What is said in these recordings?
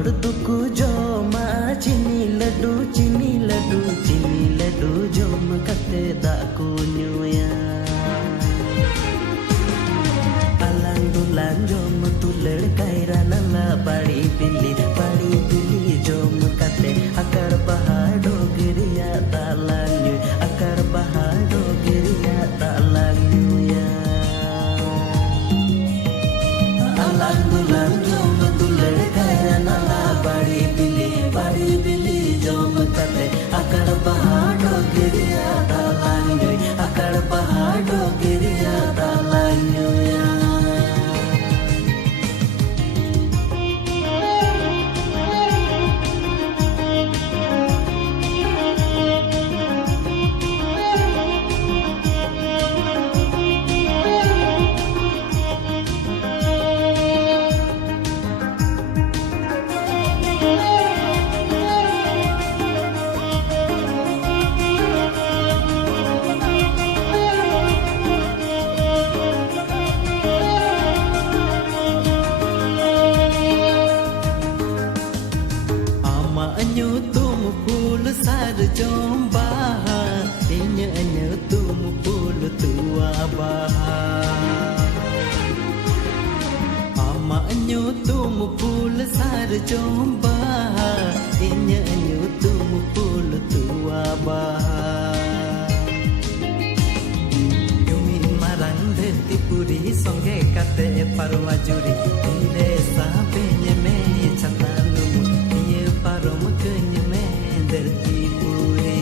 हर दुकु जोमा चीनी लड्डू जोम कते दाकु न्यूया alang dulan jom tuler kaira nala padi pili jom kate akar bahado giriya talanyu akar bahado giriya talanyu ya alang dulan jom tuler kaira nala padi pili jom kate akar bahado giriya talanyu akar bahado giriya talanyu ya Nyutum pul sar jomba inya nyutum pul tua baha ama nyutum pul sar jomba inya nyutum pul tua baha yumin marang dhati puri songe kate parwa juri ire sabe me chatanu parom kanya mein dharti puri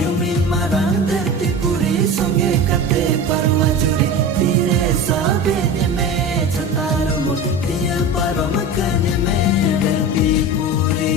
yumin marang dharti puri songe kate parwa juri tire sabe mein chatarum tiya parom kanya mein dharti puri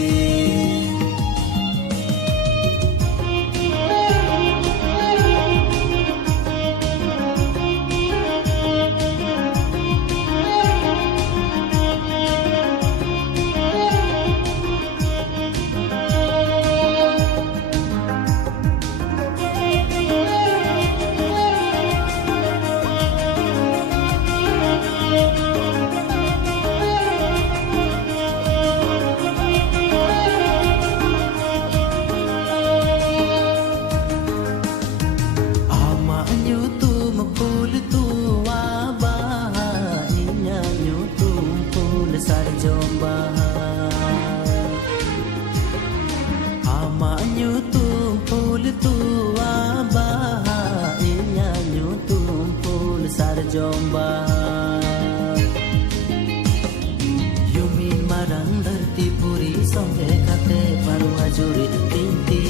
Jomba yumin marang dharti puri songe kate parwa juri tinti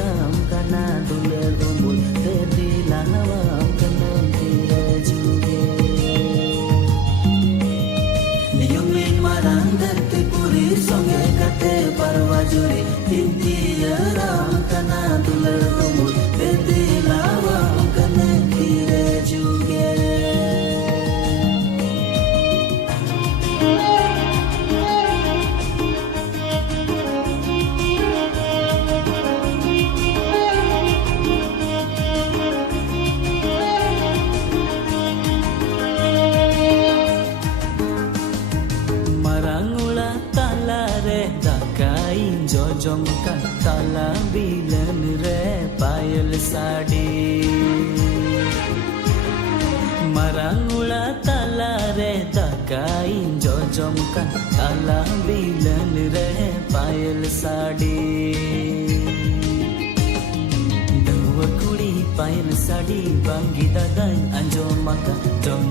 ram kana dulel umul teti lanawam kanon tire juge yumin marang dharti puri songe kate parwa juri tinti ram kana dulel umul teti lanawam kanon tire juge jom ka tala bilan re payal sadi marangula tala re dakain jom ka tala bilan re payal sadi dua kuri payal sadi bangi dadan anjom maka jom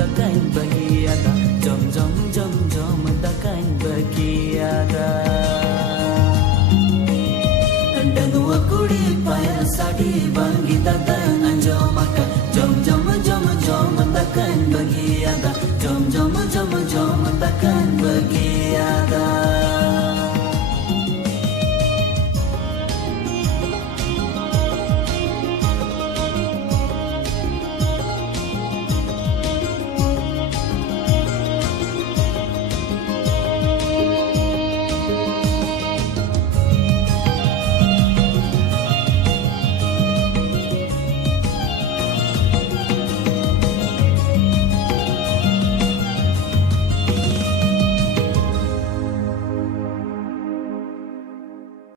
dakain bagi ada jom dakain bagi ada dua kuri payal sadi bangi dadan